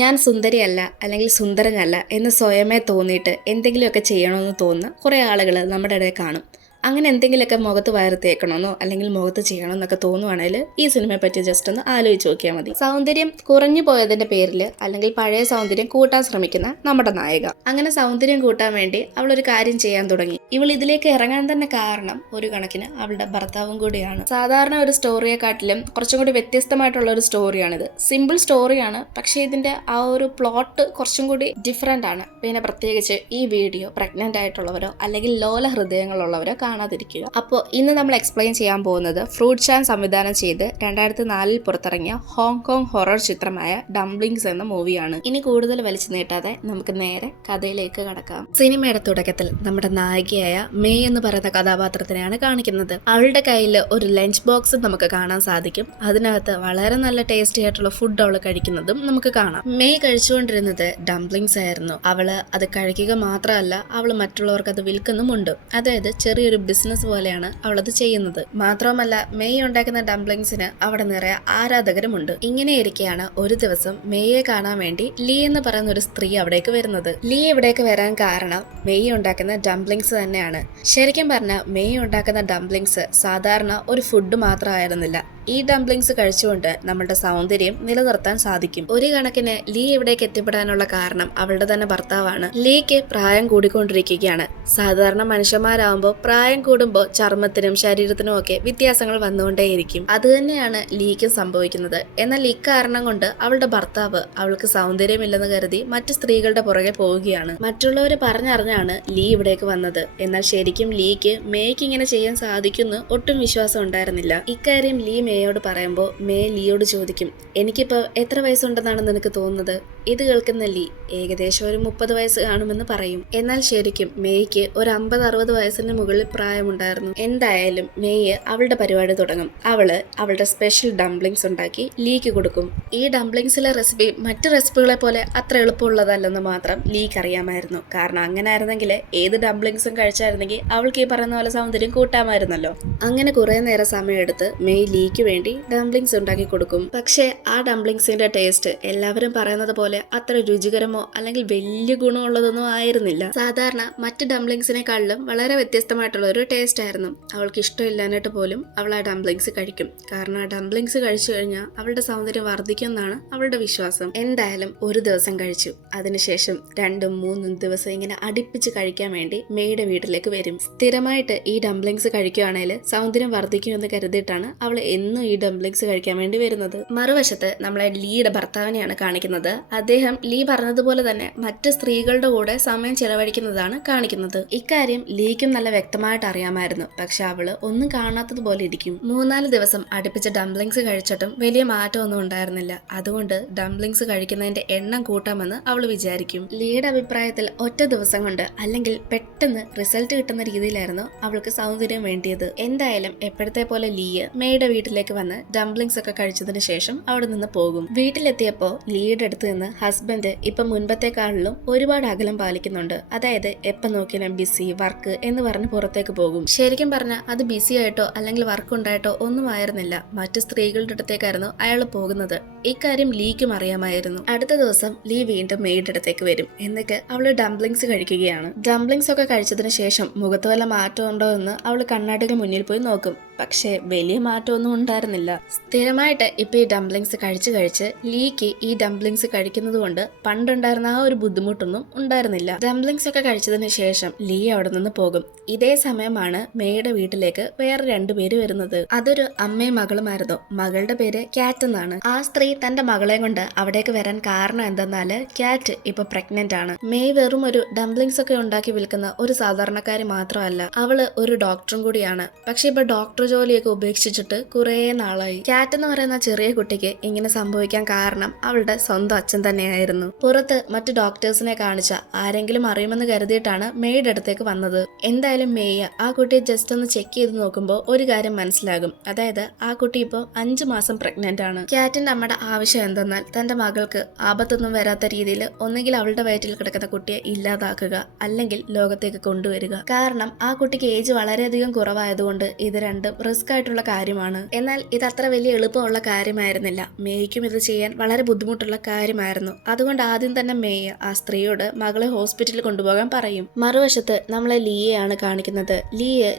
ഞാൻ സുന്ദരിയല്ല അല്ലെങ്കിൽ സുന്ദരനല്ല എന്ന് സ്വയമേ തോന്നിയിട്ട് എന്തെങ്കിലുമൊക്കെ ചെയ്യണമെന്ന് തോന്നുന്ന കുറേ ആളുകൾ നമ്മുടെ ഇടയിൽ കാണും. അങ്ങനെ എന്തെങ്കിലുമൊക്കെ മുഖത്ത് വയറ് തേക്കണമെന്നോ അല്ലെങ്കിൽ മുഖത്ത് ചെയ്യണമെന്നൊക്കെ തോന്നുവാണെങ്കിൽ ഈ സിനിമയെ പറ്റി ജസ്റ്റ് ഒന്ന് ആലോചിച്ച് നോക്കിയാൽ മതി. സൗന്ദര്യം കുറഞ്ഞു പോയതിന്റെ പേരിൽ അല്ലെങ്കിൽ പഴയ സൗന്ദര്യം കൂട്ടാൻ ശ്രമിക്കുന്ന നമ്മുടെ നായിക. അങ്ങനെ സൗന്ദര്യം കൂട്ടാൻ വേണ്ടി അവൾ ഒരു കാര്യം ചെയ്യാൻ തുടങ്ങി. ഇവൾ ഇതിലേക്ക് ഇറങ്ങാൻ തന്നെ കാരണം ഒരു കണക്കിന് അവളുടെ ഭർത്താവും കൂടിയാണ്. സാധാരണ ഒരു സ്റ്റോറിയെക്കാട്ടിലും കുറച്ചും കൂടി വ്യത്യസ്തമായിട്ടുള്ള ഒരു സ്റ്റോറിയാണിത്. സിമ്പിൾ സ്റ്റോറിയാണ്, പക്ഷേ ഇതിന്റെ ആ ഒരു പ്ലോട്ട് കുറച്ചും കൂടി ഡിഫറെന്റ് ആണ്. പിന്നെ പ്രത്യേകിച്ച് ഈ വീഡിയോ പ്രഗ്നന്റ് ആയിട്ടുള്ളവരോ അല്ലെങ്കിൽ ലോല ഹൃദയങ്ങളുള്ളവരോ കാണാതിരിക്കുക. അപ്പോൾ ഇന്ന് നമ്മൾ എക്സ്പ്ലെയിൻ ചെയ്യാൻ പോകുന്നത് ഫ്രൂട്ട് ചാൻ സംവിധാനം ചെയ്ത് 2004 പുറത്തിറങ്ങിയ ഹോങ്കോങ് ഹൊറർ ചിത്രമായ ഡംപ്ലിങ്സ് എന്ന മൂവിയാണ്. ഇനി കൂടുതൽ വലിച്ചു നീട്ടാതെ നമുക്ക് നേരെ കഥയിലേക്ക് കടക്കാം. സിനിമയുടെ തുടക്കത്തിൽ നമ്മുടെ നായികയായ മെയ് എന്ന് പറയുന്ന കഥാപാത്രത്തിനെയാണ് കാണിക്കുന്നത്. അവളുടെ കയ്യിൽ ഒരു ലഞ്ച് ബോക്സ് നമുക്ക് കാണാൻ സാധിക്കും. അതിനകത്ത് വളരെ നല്ല ടേസ്റ്റി ആയിട്ടുള്ള ഫുഡ് അവൾ കഴിക്കുന്നതും നമുക്ക് കാണാം. മെയ് കഴിച്ചുകൊണ്ടിരുന്നത് ഡംപ്ലിങ്സ് ആയിരുന്നു. അവള് അത് കഴിക്കുക മാത്രമല്ല, അവള് മറ്റുള്ളവർക്ക് അത് വിൽക്കുന്നുമുണ്ട്. അതായത് ചെറിയൊരു ബിസിനസ് പോലെയാണ് അവളത് ചെയ്യുന്നത്. മാത്രമല്ല മെയ് ഉണ്ടാക്കുന്ന ഡംപ്ലിങ്സിന് അവിടെ നിറയെ ആരാധകരുമുണ്ട്. ഇങ്ങനെ ഇരിക്കെയാണ് ഒരു ദിവസം മെയ്യെ കാണാൻ വേണ്ടി ലീ എന്ന് പറയുന്ന ഒരു സ്ത്രീ അവിടേക്ക് വരുന്നത്. ലീ ഇവിടേക്ക് വരാൻ കാരണം മെയ് ഉണ്ടാക്കുന്ന ഡംപ്ലിങ്സ് തന്നെയാണ്. ശരിക്കും പറഞ്ഞാൽ മെയ് ഉണ്ടാക്കുന്ന ഡംപ്ലിങ്സ് സാധാരണ ഒരു ഫുഡ് മാത്രമായിരുന്നില്ല. ഈ ഡംപ്ലിങ്സ് കഴിച്ചുകൊണ്ട് നമ്മുടെ സൗന്ദര്യം നിലനിർത്താൻ സാധിക്കും. ഒരു കണക്കിന് ലീ ഇവിടേക്ക് എത്തിപ്പെടാനുള്ള കാരണം അവളുടെ തന്നെ ഭർത്താവാണ്. ലീക്ക് പ്രായം കൂടിക്കൊണ്ടിരിക്കുകയാണ്. സാധാരണ മനുഷ്യന്മാരാകുമ്പോൾ പ്രായം കൂടുമ്പോൾ ചർമ്മത്തിനും ശരീരത്തിനും ഒക്കെ വ്യത്യാസങ്ങൾ വന്നുകൊണ്ടേയിരിക്കും. അത് തന്നെയാണ് ലീക്കും സംഭവിക്കുന്നത്. എന്നാൽ ഇക്കാരണം കൊണ്ട് അവളുടെ ഭർത്താവ് അവൾക്ക് സൗന്ദര്യമില്ലെന്ന് കരുതി മറ്റു സ്ത്രീകളുടെ പുറകെ പോവുകയാണ്. മറ്റുള്ളവര് പറഞ്ഞറിഞ്ഞാണ് ലീ ഇവിടേക്ക് വന്നത്. എന്നാൽ ശരിക്കും ലീക്ക് മേയ്ക്ക് ഇങ്ങനെ ചെയ്യാൻ സാധിക്കുമെന്ന് ഒട്ടും വിശ്വാസം ഉണ്ടായിരുന്നില്ല. ഇക്കാര്യം ലീ മേയോട് പറയുമ്പോൾ മേ ലീയോട് ചോദിക്കും, എനിക്കിപ്പോ എത്ര വയസ്സുണ്ടെന്നാണ് നിനക്ക് തോന്നുന്നത്? ഇത് കേൾക്കുന്ന ലീ ഏകദേശം ഒരു 30 വയസ്സ് കാണുമെന്ന് പറയും. എന്നാൽ ശരിക്കും മേയ്ക്ക് ഒരു 50-60 വയസ്സിന് മുകളിൽ പ്രായമുണ്ടായിരുന്നു. എന്തായാലും മേയ് അവളുടെ പരിപാടി തുടങ്ങും. അവള് അവളുടെ സ്പെഷ്യൽ ഡംപ്ലിങ്സ് ഉണ്ടാക്കി ലീക്ക് കൊടുക്കും. ഈ ഡംപ്ലിങ്സിലെ റെസിപ്പി മറ്റു റെസിപ്പികളെ പോലെ അത്ര എളുപ്പമുള്ളതല്ലെന്ന് മാത്രം ലീക്ക് അറിയാമായിരുന്നു. കാരണം അങ്ങനെ ആയിരുന്നെങ്കിൽ ഏത് ഡംപ്ലിങ്സും കഴിച്ചായിരുന്നെങ്കിൽ അവൾക്ക് ഈ പറയുന്ന പോലെ സൗന്ദര്യം കൂട്ടാമായിരുന്നല്ലോ. അങ്ങനെ കുറെ നേരം സമയമെടുത്ത് മെയ് ലീക്ക് വേണ്ടി ഡംപ്ലിങ്സ് ഉണ്ടാക്കി കൊടുക്കും. പക്ഷേ ആ ഡംപ്ലിങ്സിന്റെ ടേസ്റ്റ് എല്ലാവരും പറയുന്നത് പോലെ അത്ര രുചികരമോ അല്ലെങ്കിൽ വലിയ ഗുണമുള്ളതൊന്നും ആയിരുന്നില്ല. സാധാരണ മറ്റ് ഡംപ്ലിങ്സിനെക്കാളിലും വളരെ വ്യത്യസ്തമായിട്ടുള്ള ഒരു ടേസ്റ്റ് ആയിരുന്നു. അവൾക്ക് ഇഷ്ടമില്ലാഞ്ഞിട്ട് പോലും അവൾ ആ ഡംപ്ലിങ്സ് കഴിക്കും. കാരണം ആ ഡംപ്ലിങ്സ് കഴിച്ചു കഴിഞ്ഞാൽ അവളുടെ സൗന്ദര്യം വർദ്ധിക്കുമെന്നാണ് അവളുടെ വിശ്വാസം. എന്തായാലും ഒരു ദിവസം കഴിച്ചു. അതിനുശേഷം 2-3 ദിവസം ഇങ്ങനെ അടുപ്പിച്ച് കഴിക്കാൻ വേണ്ടി മെയ്യുടെ വീട്ടിലേക്ക് വരും. സ്ഥിരമായിട്ട് ഈ ഡംപ്ലിങ്സ് കഴിക്കുകയാണെങ്കിൽ സൗന്ദര്യം വർദ്ധിക്കുമെന്ന് കരുതിയിട്ടാണ് അവൾ എന്നും ഈ ഡംപ്ലിങ്സ് കഴിക്കാൻ വേണ്ടി വരുന്നത്. മറുവശത്ത് നമ്മളെ ലീയുടെ ഭർത്താവിനെയാണ് കാണിക്കുന്നത്. അദ്ദേഹം ലീ പറഞ്ഞതുപോലെ തന്നെ മറ്റ് സ്ത്രീകളുടെ കൂടെ സമയം ചെലവഴിക്കുന്നതാണ് കാണിക്കുന്നത്. ഇക്കാര്യം ലീക്കും നല്ല വ്യക്തമായിട്ട് അറിയാമായിരുന്നു. പക്ഷെ അവള് ഒന്നും കാണാത്തതുപോലെ ഇരിക്കും. 3-4 ദിവസം അടുപ്പിച്ച് ഡംപ്ലിങ്സ് കഴിച്ചിട്ടും വലിയ മാറ്റമൊന്നും ഉണ്ടായിരുന്നില്ല. അതുകൊണ്ട് ഡംപ്ലിങ്സ് കഴിക്കുന്നതിന്റെ എണ്ണം കൂട്ടാമെന്ന് അവൾ വിചാരിക്കും. ലീയുടെ അഭിപ്രായത്തിൽ ഒറ്റ ദിവസം കൊണ്ട് അല്ലെങ്കിൽ പെട്ടെന്ന് റിസൾട്ട് കിട്ടുന്ന രീതിയിലായിരുന്നു അവൾക്ക് സൗന്ദര്യം വേണ്ടിയത്. എന്തായാലും എപ്പോഴത്തെ പോലെ ലീയ് മേയുടെ വീട്ടിലേക്ക് വന്ന് ഡംപ്ലിങ്സ് ഒക്കെ കഴിച്ചതിന് ശേഷം അവിടെ നിന്ന് പോകും. വീട്ടിലെത്തിയപ്പോ ലീയുടെ അടുത്ത് നിന്ന് ഹസ്ബൻഡ് ഇപ്പൊ മുൻപത്തെക്കാളിലും ഒരുപാട് അകലം പാലിക്കുന്നുണ്ട്. അതായത് എപ്പം നോക്കിയാലും ബിസി, വർക്ക് എന്ന് പറഞ്ഞ് പുറത്തേക്ക് പോകും. ശരിക്കും പറഞ്ഞാൽ അത് ബിസി ആയിട്ടോ അല്ലെങ്കിൽ വർക്ക് ഉണ്ടായിട്ടോ ഒന്നും ആയിരുന്നില്ല. മറ്റു സ്ത്രീകളുടെ അടുത്തേക്കായിരുന്നു അയാൾ പോകുന്നത്. ഇക്കാര്യം ലീക്കും അറിയാമായിരുന്നു. അടുത്ത ദിവസം ലീ വീണ്ടും മെയ്യുടെ അടുത്തേക്ക് വരും. എന്നിട്ട് അവള് ഡംപ്ലിങ്സ് കഴിക്കുകയാണ്. ഡംപ്ലിങ്സ് ഒക്കെ കഴിച്ചതിന് ശേഷം മുഖത്ത് വല്ല മാറ്റം ഉണ്ടോ എന്ന് അവള് കണ്ണാടിക്ക് മുന്നിൽ പോയി നോക്കും. പക്ഷേ വലിയ മാറ്റമൊന്നും ഉണ്ടായിരുന്നില്ല. സ്ഥിരമായിട്ട് ഇപ്പൊ ഈ ഡംപ്ലിങ്സ് കഴിച്ച് ലീക്ക് ഈ ഡംപ്ലിങ്സ് കഴിക്കുന്നത് കൊണ്ട് പണ്ടുണ്ടായിരുന്ന ആ ഒരു ബുദ്ധിമുട്ടൊന്നും ഉണ്ടായിരുന്നില്ല. ഡംപ്ലിങ്സ് ഒക്കെ കഴിച്ചതിന് ശേഷം ലീ അവിടെ നിന്ന് പോകും. ഇതേ സമയമാണ് മേയുടെ വീട്ടിലേക്ക് വേറെ 2 പേര് വരുന്നത്. അതൊരു അമ്മയും മകളുമായിരുന്നു. മകളുടെ പേര് ക്യാറ്റ് എന്നാണ്. ആ സ്ത്രീ തന്റെ മകളെ കൊണ്ട് അവിടേക്ക് വരാൻ കാരണം എന്തെന്നാല് ക്യാറ്റ് ഇപ്പൊ പ്രഗ്നന്റ് ആണ്. മെയ് വെറും ഒരു ഡംപ്ലിങ്സ് ഒക്കെ ഉണ്ടാക്കി വിൽക്കുന്ന ഒരു സാധാരണക്കാരി മാത്രമല്ല, അവള് ഒരു ഡോക്ടറും കൂടിയാണ്. പക്ഷെ ഇപ്പൊ ഡോക്ടർ ജോലിയൊക്കെ ഉപേക്ഷിച്ചിട്ട് കുറെ നാളായി. ക്യാറ്റ് എന്ന് പറയുന്ന ചെറിയ കുട്ടിക്ക് ഇങ്ങനെ സംഭവിക്കാൻ കാരണം അവളുടെ സ്വന്തം അച്ഛൻ തന്നെയായിരുന്നു. പുറത്ത് മറ്റു ഡോക്ടേഴ്സിനെ കാണിച്ച ആരെങ്കിലും അറിയുമെന്ന് കരുതിയിട്ടാണ് മെയ്യുടെ അടുത്തേക്ക് വന്നത്. എന്തായാലും മെയ് ആ കുട്ടിയെ ജസ്റ്റ് ഒന്ന് ചെക്ക് ചെയ്ത് നോക്കുമ്പോൾ ഒരു കാര്യം മനസ്സിലാകും. അതായത് ആ കുട്ടി ഇപ്പോൾ 5 മാസം പ്രഗ്നന്റ് ആണ്. ക്യാറ്റിന്റെ അമ്മയുടെ ആവശ്യം എന്തെന്നാൽ തന്റെ മകൾക്ക് ആപത്തൊന്നും വരാത്ത രീതിയിൽ ഒന്നെങ്കിൽ അവളുടെ വയറ്റിൽ കിടക്കുന്ന കുട്ടിയെ ഇല്ലാതാക്കുക, അല്ലെങ്കിൽ ലോകത്തേക്ക് കൊണ്ടുവരിക. കാരണം ആ കുട്ടിക്ക് ഏജ് വളരെയധികം കുറവായതുകൊണ്ട് ഇത് രണ്ടും വളരെയധികം റിസ്ക് ആയിട്ടുള്ള കാര്യമാണ്. എന്നാൽ ഇത് അത്ര വലിയ എളുപ്പമുള്ള കാര്യമായിരുന്നില്ല. മേയ്ക്കും ഇത് ചെയ്യാൻ വളരെ ബുദ്ധിമുട്ടുള്ള കാര്യമായിരുന്നു. അതുകൊണ്ട് ആദ്യം തന്നെ മേയ് ആ സ്ത്രീയോട് മകളെ ഹോസ്പിറ്റലിൽ കൊണ്ടുപോകാൻ പറയും. മറുവശത്ത് നമ്മളെ ലീയെയാണ് കാണിക്കുന്നത്.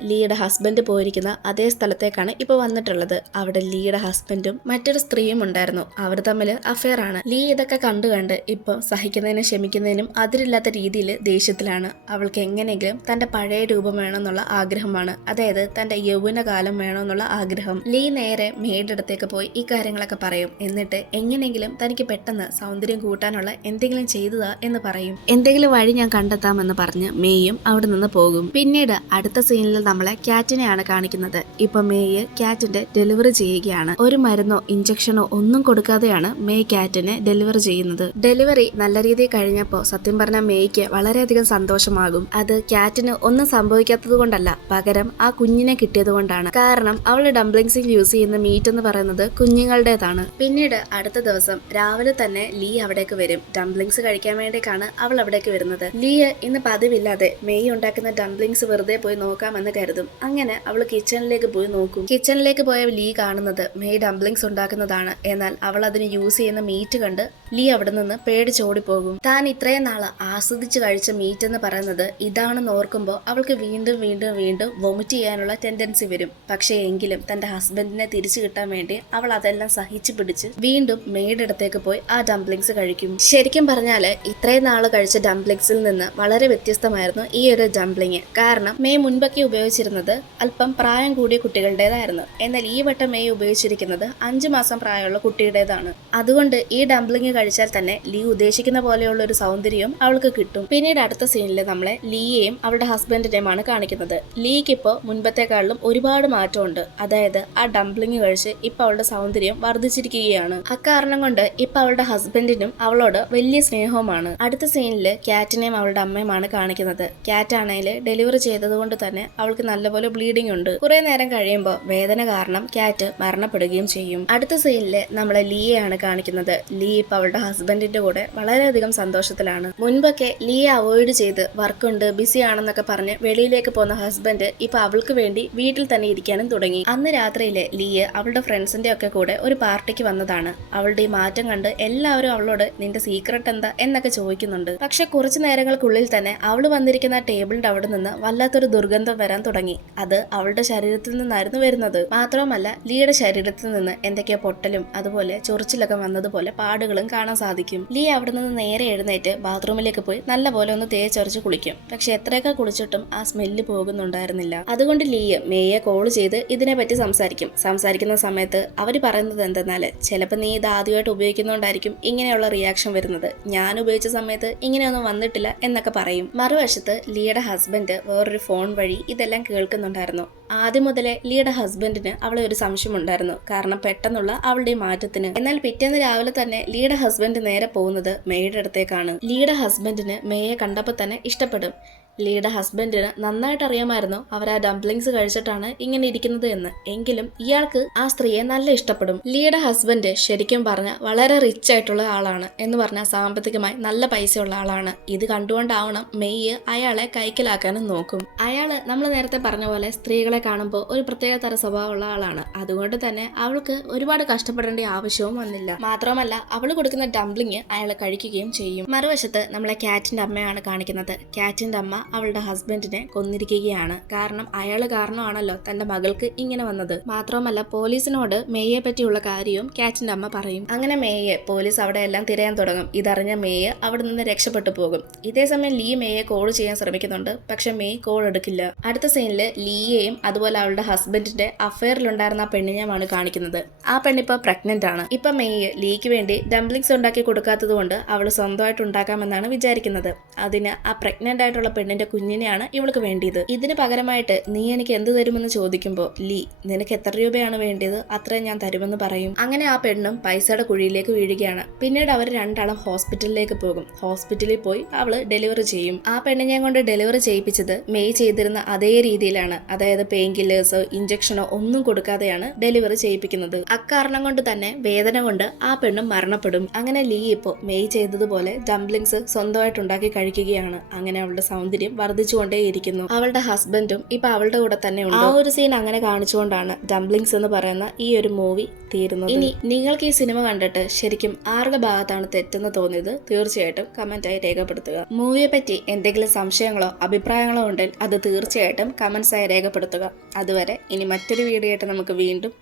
ലീയുടെ ഹസ്ബൻഡ് പോയിരിക്കുന്ന അതേ സ്ഥലത്തേക്കാണ് ഇപ്പൊ വന്നിട്ടുള്ളത്. അവിടെ ലീയുടെ ഹസ്ബൻഡും മറ്റൊരു സ്ത്രീയും ഉണ്ടായിരുന്നു. അവർ തമ്മിൽ അഫെയർ ആണ്. ലീ ഇതൊക്കെ കണ്ട് ഇപ്പൊ സഹിക്കുന്നതിനും ക്ഷമിക്കുന്നതിനും അതിരില്ലാത്ത രീതിയിൽ ദേഷ്യത്തിലാണ്. അവൾക്ക് എങ്ങനെയെങ്കിലും തന്റെ പഴയ രൂപം വേണമെന്നുള്ള ആഗ്രഹമാണ്. അതായത് തന്റെ യൗവനകാലം വേണമെന്നുള്ള ആഗ്രഹം. ലീ നേരെ മേയുടെ അടുത്തേക്ക് പോയി ഈ കാര്യങ്ങളൊക്കെ പറയും. എന്നിട്ട് എങ്ങനെയെങ്കിലും തനിക്ക് പെട്ടെന്ന് സൗന്ദര്യം കൂട്ടാനുള്ള എന്തെങ്കിലും ചെയ്തതാ എന്ന് പറയും. എന്തെങ്കിലും വഴി ഞാൻ കണ്ടെത്താമെന്ന് പറഞ്ഞ് മേയും അവിടെ നിന്ന് പോകും. പിന്നീട് അടുത്ത സീനിൽ നമ്മളെ ക്യാറ്റിനെയാണ് കാണിക്കുന്നത്. ഇപ്പൊ മേയ് ക്യാറ്റിന്റെ ഡെലിവറി ചെയ്യുകയാണ്. ഒരു മരുന്നോ ഇഞ്ചക്ഷനോ ഒന്നും കൊടുക്കാതെയാണ് മേയ് ക്യാറ്റിനെ ഡെലിവറി ചെയ്യുന്നത്. ഡെലിവറി നല്ല രീതിയിൽ കഴിഞ്ഞപ്പോ സത്യം പറഞ്ഞ മേയ്ക്ക് വളരെയധികം സന്തോഷമാകും. അത് ക്യാറ്റിന് ഒന്നും സംഭവിക്കാത്തത് കൊണ്ടല്ല, പകരം ആ കുഞ്ഞിനെ കിട്ടിയത് കൊണ്ടാണ്. കാരണം അവള് ഡംപ്ലിങ്സിൽ യൂസ് ചെയ്യുന്ന മീറ്റ് എന്ന് പറയുന്നത് കുഞ്ഞുങ്ങളുടേതാണ്. പിന്നീട് അടുത്ത ദിവസം രാവിലെ തന്നെ ലീ അവിടേക്ക് വരും. ഡംപ്ലിങ്സ് കഴിക്കാൻ വേണ്ടിയിട്ടാണ് അവൾ അവിടേക്ക് വരുന്നത്. ലീ ഇന്ന് പതിവില്ലാതെ മേയ് ഉണ്ടാക്കുന്ന ഡംപ്ലിങ്സ് വെറുതെ പോയി നോക്കാമെന്ന് കരുതും. അങ്ങനെ അവള് കിച്ചണിലേക്ക് പോയി നോക്കും. കിച്ചണിലേക്ക് പോയ ലീ കാണുന്നത് മേയ് ഡംപ്ലിങ്സ് ഉണ്ടാക്കുന്നതാണ്. എന്നാൽ അവൾ അതിന് യൂസ് ചെയ്യുന്ന മീറ്റ് കണ്ട് ലീ അവിടെ നിന്ന് പേടിച്ചോടിപ്പോകും. താൻ ഇത്രയും നാള് ആസ്വദിച്ച് കഴിച്ച മീറ്റ് എന്ന് പറയുന്നത് ഇതാണെന്ന് ഓർക്കുമ്പോൾ അവൾക്ക് വീണ്ടും വീണ്ടും വീണ്ടും വൊമിറ്റ് ചെയ്യാനുള്ള ടെൻഡൻസി വരും. പക്ഷേ എങ്കിലും തന്റെ ഹസ്ബൻഡിനെ തിരിച്ചു കിട്ടാൻ വേണ്ടി അവൾ അതെല്ലാം സഹിച്ചു പിടിച്ച് വീണ്ടും മേയുടെ അടുത്തേക്ക് പോയി ആ ഡംപ്ലിങ്സ് കഴിക്കും. ശരിക്കും പറഞ്ഞാല് ഇത്രയും നാള് കഴിച്ച ഡംപ്ലിങ്സിൽ നിന്ന് വളരെ വ്യത്യസ്തമായിരുന്നു ഈ ഒരു ഡംപ്ലിങ്. കാരണം മേയ് മുൻപൊക്കെ ഉപയോഗിച്ചിരുന്നത് അല്പം പ്രായം കൂടിയ കുട്ടികളുടേതായിരുന്നു. എന്നാൽ ഈ വട്ടം മേയ് ഉപയോഗിച്ചിരിക്കുന്നത് 5 മാസം പ്രായമുള്ള കുട്ടിയുടേതാണ്. അതുകൊണ്ട് ഈ ഡംപ്ലിങ് കഴിച്ചാൽ തന്നെ ലീ ഉദ്ദേശിക്കുന്ന പോലെയുള്ള ഒരു സൗന്ദര്യം അവൾക്ക് കിട്ടും. പിന്നീട് അടുത്ത സീനിൽ നമ്മളെ ലീയെയും അവളുടെ ഹസ്ബൻഡിനെയുമാണ് കാണിക്കുന്നത്. ലീക്ക് ഇപ്പോൾ മുൻപത്തെക്കാളിലും ഒരുപാട് മാറ്റമുണ്ട്. അതായത് ആ ഡംപ്ലിങ് കഴിച്ച് ഇപ്പൊ അവളുടെ സൗന്ദര്യം വർദ്ധിച്ചിരിക്കുകയാണ്. അക്കാരണം കൊണ്ട് ഇപ്പൊ അവളുടെ ഹസ്ബൻഡിനും അവളോട് വലിയ സ്നേഹവുമാണ്. അടുത്ത സീനിൽ ക്യാറ്റിനെയും അവളുടെ അമ്മയുമാണ് കാണിക്കുന്നത്. ക്യാറ്റ് ആണെങ്കിൽ ഡെലിവറി ചെയ്തത് കൊണ്ട് തന്നെ അവൾക്ക് നല്ലപോലെ ബ്ലീഡിംഗ് ഉണ്ട്. കുറെ നേരം കഴിയുമ്പോൾ വേദന കാരണം ക്യാറ്റ് മരണപ്പെടുകയും ചെയ്യും. അടുത്ത സീനിൽ നമ്മളെ ലീയെയാണ് കാണിക്കുന്നത്. ലീ ഇപ്പൊ അവളുടെ ഹസ്ബൻഡിന്റെ കൂടെ വളരെയധികം സന്തോഷത്തിലാണ്. മുൻപൊക്കെ ലീ അവോയ്ഡ് ചെയ്ത് വർക്കുണ്ട് ബിസി ആണെന്നൊക്കെ പറഞ്ഞ് വെളിയിലേക്ക് പോകുന്ന ഹസ്ബൻഡ് ഇപ്പൊ അവൾക്ക് വേണ്ടി വീട്ടിൽ തന്നെ ഇരിക്കാനും തുടങ്ങി. അന്ന് രാത്രിയിലെ ലീ അവളുടെ ഫ്രണ്ട്സിന്റെ ഒക്കെ കൂടെ ഒരു പാർട്ടിക്ക് വന്നതാണ്. അവളുടെ ഈ മാറ്റം കണ്ട് എല്ലാവരും അവളോട് നിന്റെ സീക്രട്ട് എന്താ എന്നൊക്കെ ചോദിക്കുന്നുണ്ട്. പക്ഷെ കുറച്ചു നേരങ്ങൾക്കുള്ളിൽ തന്നെ അവള് വന്നിരിക്കുന്ന ടേബിളിന്റെ അവിടെ നിന്ന് വല്ലാത്തൊരു ദുർഗന്ധം വരാൻ തുടങ്ങി. അത് അവളുടെ ശരീരത്തിൽ നിന്നായിരുന്നു വരുന്നത്. മാത്രവുമല്ല ലീയുടെ ശരീരത്തിൽ നിന്ന് എന്തൊക്കെയോ പൊട്ടലും അതുപോലെ ചൊറിച്ചിലൊക്കെ വന്നതുപോലെ പാടുകളും കാണാൻ സാധിക്കും. ലീ അവിടെ നിന്ന് നേരെ എഴുന്നേറ്റ് ബാത്റൂമിലേക്ക് പോയി നല്ലപോലെ ഒന്ന് തേച്ചൊരച്ച് കുളിക്കും. പക്ഷെ എത്രയൊക്കെ കുളിച്ചിട്ടും ആ സ്മെല്ല് പോകുന്നുണ്ടായിരുന്നില്ല. അതുകൊണ്ട് ലീ മേയെ കോൾ ചെയ്ത് ഇതിനെപ്പറ്റി സംസാരിക്കുന്ന സമയത്ത് അവർ പറയുന്നത് എന്തെന്നാല് ചിലപ്പോൾ നീ ഇത് ആദ്യമായിട്ട് ഉപയോഗിക്കുന്നതുകൊണ്ടായിരിക്കും ഇങ്ങനെയുള്ള റിയാക്ഷൻ വരുന്നത്. ഞാൻ ഉപയോഗിച്ച സമയത്ത് ഇങ്ങനെയൊന്നും വന്നിട്ടില്ല എന്നൊക്കെ പറയും. മറുവശത്ത് ലീയുടെ ഹസ്ബൻഡ് വേറൊരു ഫോൺ വഴി ഇതെല്ലാം കേൾക്കുന്നുണ്ടായിരുന്നു. ആദ്യം മുതലേ ലീയുടെ ഹസ്ബൻഡിന് അവളെ ഒരു സംശയം ഉണ്ടായിരുന്നു. കാരണം പെട്ടെന്നുള്ള അവളുടെ മാറ്റത്തിന്. എന്നാൽ പിറ്റേന്ന് രാവിലെ തന്നെ ലീയുടെ ഹസ്ബൻഡ് നേരെ പോകുന്നത് മേയുടെ അടുത്തേക്കാണ്. ലീയുടെ ഹസ്ബൻഡിന് മേയെ കണ്ടപ്പോൾ തന്നെ ഇഷ്ടപ്പെടും. ലീയുടെ ഹസ്ബൻഡിന് നന്നായിട്ട് അറിയാമായിരുന്നു അവർ ആ ഡംപ്ലിങ്സ് കഴിച്ചിട്ടാണ് ഇങ്ങനെ ഇരിക്കുന്നത് എന്ന്. എങ്കിലും ഇയാൾക്ക് ആ സ്ത്രീയെ നല്ല ഇഷ്ടപ്പെടും. ലീയുടെ ഹസ്ബൻഡ് ശരിക്കും പറഞ്ഞ വളരെ റിച്ച് ആയിട്ടുള്ള ആളാണ്. എന്ന് പറഞ്ഞാൽ സാമ്പത്തികമായി നല്ല പൈസയുള്ള ആളാണ്. ഇത് കണ്ടുകൊണ്ടാവണം മെയ്യ് അയാളെ കൈക്കലാക്കാനും നോക്കും. അയാള് നമ്മൾ നേരത്തെ പറഞ്ഞ പോലെ സ്ത്രീകളെ കാണുമ്പോൾ ഒരു പ്രത്യേക തര സ്വഭാവമുള്ള ആളാണ്. അതുകൊണ്ട് തന്നെ അവൾക്ക് ഒരുപാട് കഷ്ടപ്പെടേണ്ട ആവശ്യവും വന്നില്ല. മാത്രമല്ല അവള് കൊടുക്കുന്ന ഡംപ്ലിങ് അയാൾ കഴിക്കുകയും ചെയ്യും. മറുവശത്ത് നമ്മളെ ക്യാറ്റിന്റെ അമ്മയാണ് കാണിക്കുന്നത്. ക്യാറ്റിന്റെ അമ്മ അവളുടെ ഹസ്ബൻഡിനെ കൊന്നിരിക്കുകയാണ്. കാരണം അയാൾ കാരണമാണല്ലോ തന്റെ മകൾക്ക് ഇങ്ങനെ വന്നത്. മാത്രമല്ല പോലീസിനോട് മേയെ പറ്റിയുള്ള കാര്യവും ക്യാറ്റിന്റെ അമ്മ പറയും. അങ്ങനെ മേയെ പോലീസ് അവിടെ എല്ലാം തിരയാൻ തുടങ്ങും. ഇതറിഞ്ഞ മേയെ അവിടെ നിന്ന് രക്ഷപ്പെട്ടു പോകും. ഇതേസമയം ലീ മേയെ കോൾ ചെയ്യാൻ ശ്രമിക്കുന്നുണ്ട്. പക്ഷെ മേയ് കോൾ എടുക്കില്ല. അടുത്ത സീനില് ലീയെയും അതുപോലെ അവളുടെ ഹസ്ബൻഡിന്റെ അഫെയറിലുണ്ടായിരുന്ന ആ പെണ്ണിനെയുമാണ് കാണിക്കുന്നത്. ആ പെണ്ണിപ്പോ പ്രഗ്നന്റ് ആണ്. ഇപ്പൊ മേയ് ലീക്ക് വേണ്ടി ഡംപ്ലിങ്സ് ഉണ്ടാക്കി കൊടുക്കാത്തത് കൊണ്ട് അവള് സ്വന്തമായിട്ട് ഉണ്ടാക്കാമെന്നാണ് വിചാരിക്കുന്നത്. അതിന് ആ പ്രഗ്നന്റ് ആയിട്ടുള്ള പെണ്ണിന്റെ കുഞ്ഞിനെയാണ് ഇവൾക്ക് വേണ്ടിയത്. ഇതിന് പകരമായിട്ട് നീ എനിക്ക് എന്ത് തരുമെന്ന് ചോദിക്കുമ്പോൾ ലീ നിനക്ക് എത്ര രൂപയാണ് വേണ്ടിയത് അത്രയും ഞാൻ തരുമെന്ന് പറയും. അങ്ങനെ ആ പെണ്ണും പൈസയുടെ കുഴിയിലേക്ക് വീഴുകയാണ്. പിന്നീട് അവർ രണ്ടാളും ഹോസ്പിറ്റലിലേക്ക് പോകും. ഹോസ്പിറ്റലിൽ പോയി അവള് ഡെലിവറി ചെയ്യും. ആ പെണ്ണിനെ കൊണ്ട് ഡെലിവറി ചെയ്യിപ്പിച്ചത് മെയ് ചെയ്തിരുന്ന അതേ രീതിയിലാണ്. അതായത് പെയിൻ കില്ലേഴ്സോ ഇഞ്ചക്ഷനോ ഒന്നും കൊടുക്കാതെയാണ് ഡെലിവറി ചെയ്യിപ്പിക്കുന്നത്. അക്കാരണം കൊണ്ട് തന്നെ വേദന കൊണ്ട് ആ പെണ്ണ് മരണപ്പെടും. അങ്ങനെ ലീ ഇപ്പോൾ മെയ് ചെയ്തതുപോലെ ഡംപ്ലിങ്സ് സ്വന്തമായിട്ട് ഉണ്ടാക്കി കഴിക്കുകയാണ്. അങ്ങനെ അവളുടെ സൗന്ദര്യം വർദ്ധിച്ചുകൊണ്ടേയിരിക്കുന്നു. അവളുടെ ഹസ്ബൻഡും ഇപ്പൊ അവളുടെ കൂടെ തന്നെ ഉണ്ട്. ആ ഒരു സീൻ അങ്ങനെ കാണിച്ചുകൊണ്ടാണ് ഡംപ്ലിങ്സ് എന്ന് പറയുന്ന ഈ ഒരു മൂവി തീരുന്നത്. ഇനി നിങ്ങൾക്ക് ഈ സിനിമ കണ്ടിട്ട് ശരിക്കും ആരുടെ ഭാഗത്താണ് തെറ്റെന്ന് തോന്നിയത് തീർച്ചയായിട്ടും കമന്റായി രേഖപ്പെടുത്തുക. മൂവിയെ പറ്റി എന്തെങ്കിലും സംശയങ്ങളോ അഭിപ്രായങ്ങളോ ഉണ്ടെങ്കിൽ അത് തീർച്ചയായിട്ടും കമന്റ്സായി രേഖപ്പെടുത്തുക. അതുവരെ ഇനി മറ്റൊരു വീഡിയോ ആയിട്ട് നമുക്ക് വീണ്ടും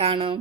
കാണാം.